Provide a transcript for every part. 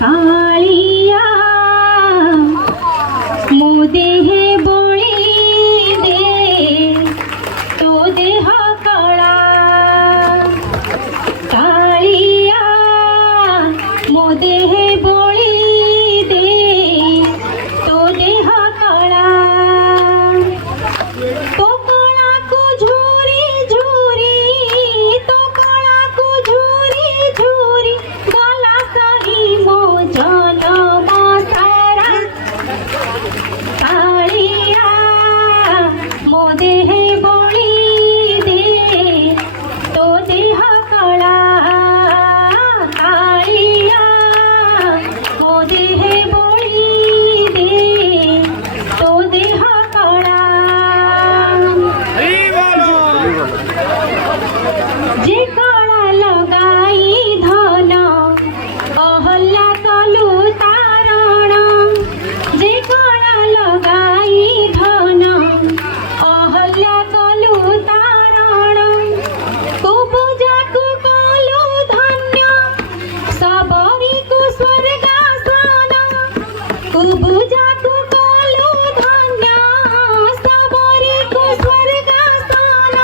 कालिया मो देह बोली दे तो देह कला कालिया मो देह बोली दे तो देह कला तो कला को झूरी झूरी तो कला को झूरी झूरी गला सही मो जनम सारा कालिया मो देह बोली दे तो देह कला कालिया मो देह बोली दे तो देह कला जे कला लगाई धन अहल्ला कलु तारण जे कला लगाई धन अहल्ला कलु तारण कुबुजाकु कलु धन्य सबरी को स्वर्गासन कुबुजाकु कलु धन्य सबरी को स्वर्गासन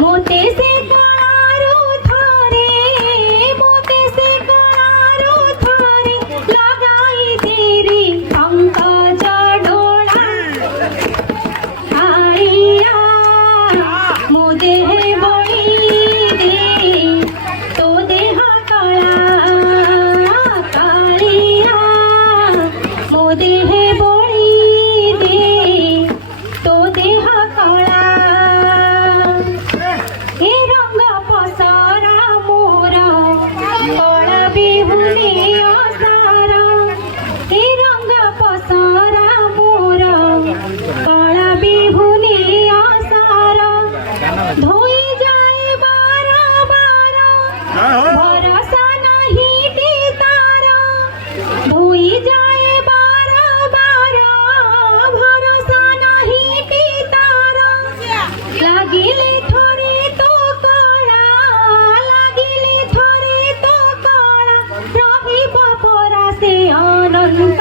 मोते से कलारु थारे मोते से कलारु थारे लगाई तेरी पंकज डोला कालिया मो देह बोली दे तो देह कला कालिया मो देह बोली दे तो देह कला ए रंग पसरा मोर कला बिहुनी असारा ए रंग पसरा मोर कला बिहुनी असारा धोई जाए बार बार भरोसा नहीं टी तारा धोई जाए बार बार भरोसा नहीं टी तारा लागिले थोरे तो कला लागिले थोरे तो कला रहिब परा से अनंत